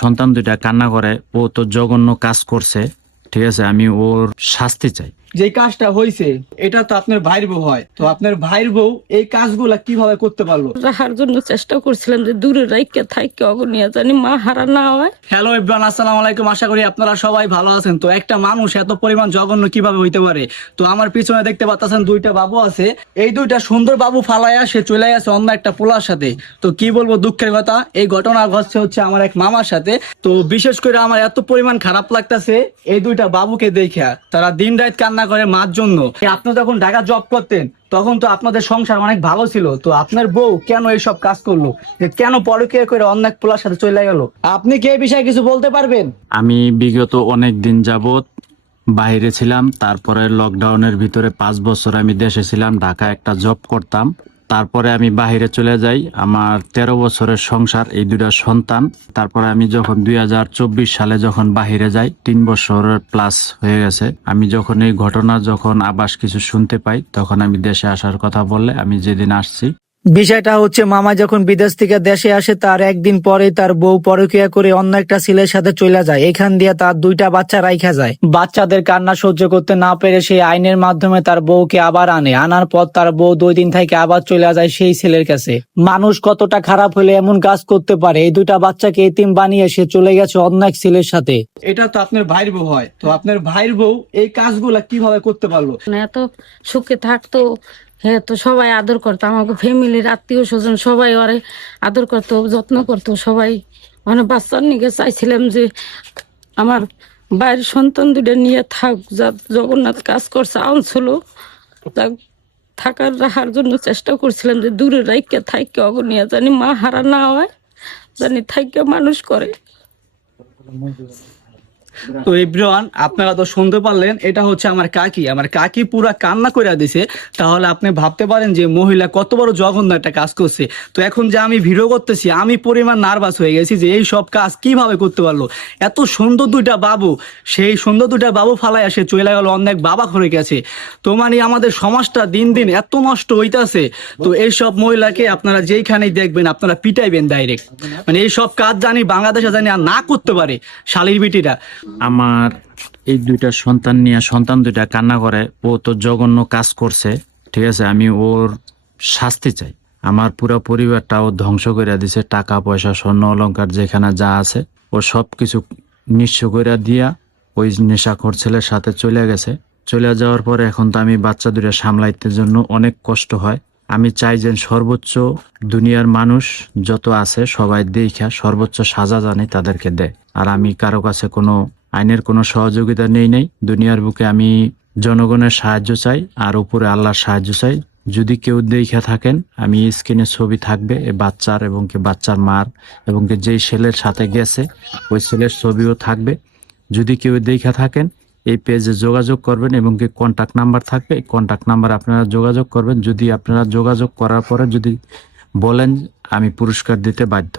সন্তান দুইটা কান্না করে, ও তো জঘন্য কাজ করছে, ঠিক আছে, আমি ওর শাস্তি চাই। যে কাজটা হয়েছে এটা তো আপনার ভাইয়ের বউ হয়, তো আপনার ভাইয়ের বউ এই কাজগুলা কিভাবে করতে পারলো? রাখার জন্য চেষ্টা করছিলাম যে দূরে রাইখা থাইকে অগনিয়া জানি মা হারা না হয়। হ্যালো এভরিওয়ান, আসসালামু আলাইকুম। আশা করি আপনারা সবাই ভালো আছেন। তো একটা মানুষ এত পরিমাণ জঘন্য কিভাবে হইতে পারে? তো আমার পিছনে দেখতে পাচ্ছেন দুইটা বাবু আছে। এই দুইটা সুন্দর বাবু ফালাইয়া সে চলে গেছে অন্য একটা পোলার সাথে। তো কি বলবো, দুঃখের কথা, এই ঘটনা ঘটছে হচ্ছে আমার এক মামার সাথে। তো বিশেষ করে আমার এত পরিমাণ খারাপ লাগতেছে এই দুইটা বাবুকে দেখা। তারা দিন রাত কান্না করে মার জন্য। আপনি যখন ঢাকা জব করতেন তখন তো আপনাদের সংসার অনেক ভালো ছিল, তো আপনার বউ কেন এইসব কাজ করলো? যে কেন পরকীয়া করে অন্য এক পোলার সাথে চলে গেল? আপনি কি এই বিষয়ে কিছু বলতে পারবেন? আমি বিগত অনেক দিন যাবত বাইরে ছিলাম, তারপরে লকডাউনের ভিতরে 5 বছর আমি দেশে ছিলাম, ঢাকা একটা জব করতাম। তারপরে আমি বাইরে চলে যাই, আমার 13 বছরের সংসার, এই দুটা সন্তান। তারপরে আমি যখন 2024 সালে যখন বাইরে যাই, 3 বছরের প্লাস হয়ে গেছে। আমি যখন এই ঘটনা যখন আবাস কিছু শুনতে পাই, তখন আমি দেশে আসার কথা বললে আমি যেদিন আসছি। বিষয়টা হচ্ছে, মামা যখন বিদেশ থেকে দেশে আসে তার একদিন পরে তার বউ পরকীয়া করে অন্য একটা ছেলের সাথে চলে যায়। এখান দিয়ে তার দুইটা বাচ্চা রাইখা যায়। বাচ্চাদের কান্না সহ্য করতে না পেরে সেই আইনের মাধ্যমে তার বউকে আবার আনে। আনার পর তার বউ 2 দিন থেকে আবার চলে যায় সেই ছেলের কাছে। মানুষ কতটা খারাপ হলে এমন কাজ করতে পারে? এই দুইটা বাচ্চাকে এতিম বানিয়ে সে চলে গেছে অন্য এক ছেলের সাথে। এটা তো আপনার ভাইয়ের বউ হয়, তো আপনার ভাইয়ের বউ এই কাজগুলা কিভাবে করতে পারলো? মানে এত সুখে থাকতো, হ্যাঁ, তো সবাই আদর করতো, আমাকে ফ্যামিলির আত্মীয় স্বজন সবাই ওরে আদর করতো, যত্ন করতো সবাই। মানে বাচ্চার নিকে চাইছিলাম যে আমার বাইরের সন্তান দুটা নিয়ে থাক। যা জগন্নাথ কাজ করছে আনছিল, তা থাকার রাখার জন্য চেষ্টা করছিলাম যে দূরে রাইখা থাইকে অগনিয়া জানি মা হারা না হয়, জানি থাইকে মানুষ করে। তো এভরিওয়ান, আপনারা তো শুনতে পারলেন, এটা হচ্ছে আমার কাকি। আমার কাকি পুরা কান্না করে দিছে। তাহলে আপনি ভাবতে পারেন যে মহিলা কত বড় জঘন্য একটা কাজ করছে। তো এখন যে আমি ভিডিও করতেছি, আমি পরিমাণ নার্ভাস হয়ে গেছি যে এই সব কাজ কিভাবে করতে পারলো। এত সুন্দর দুইটা বাবু, সেই সুন্দর দুইটা বাবু ফালাই আসে চলে গেল অনেক বাবা করে গেছে। তো মানে আমাদের সমাজটা দিন দিন এত নষ্ট হইতাছে। তো এইসব মহিলাকে আপনারা যেইখানেই দেখবেন আপনারা পিটাইবেন ডাইরেক্ট। মানে এইসব কাজ জানি বাংলাদেশে জানি আর না করতে পারে শালীর বিটিরা। আমার এই দুইটা সন্তান নিয়ে, সন্তান দুইটা কান্না করে, ও তো জঘন্য কাজ করছে, ঠিক আছে, আমি ওর শাস্তি চাই। আমার পুরো পরিবারটাও ধ্বংস করে দিছে, টাকা পয়সা স্বর্ণ অলংকার যেখানে যা আছে ও সবকিছু নিঃস্ব করে দিয়া ওই নেশাখোর ছেলের সাথে চলে গেছে। চলে যাওয়ার পরে এখন তো আমি বাচ্চা দুইটা সামলাইতে জন্য অনেক কষ্ট হয়। আমি চাই যে সর্বোচ্চ দুনিয়ার মানুষ যত আছে সবাই দেখা সর্বোচ্চ সাজা জানে তাদেরকে দেয়। আর আমি কারো কাছে কোনো আইনের কোনো সহযোগিতা নেই নাই। দুনিয়ার বুকে আমি জনগণের সাহায্য চাই আর উপরে আল্লাহর সাহায্য চাই। যদি কেউ দেখা থাকেন, আমি স্ক্রিনে ছবি থাকবে এই বাচ্চার এবং কি বাচ্চার মার এবং কি যেই ছেলের সাথে গেছে ওই ছেলের ছবিও থাকবে। যদি কেউ দেখা থাকেন এই পেজে যোগাযোগ করবেন এবং কি কন্টাক্ট নাম্বার থাকবে, এই কন্টাক্ট নাম্বার আপনারা যোগাযোগ করবেন। যদি আপনারা যোগাযোগ করার পরে যদি বলেন, আমি পুরস্কার দিতে বাধ্য।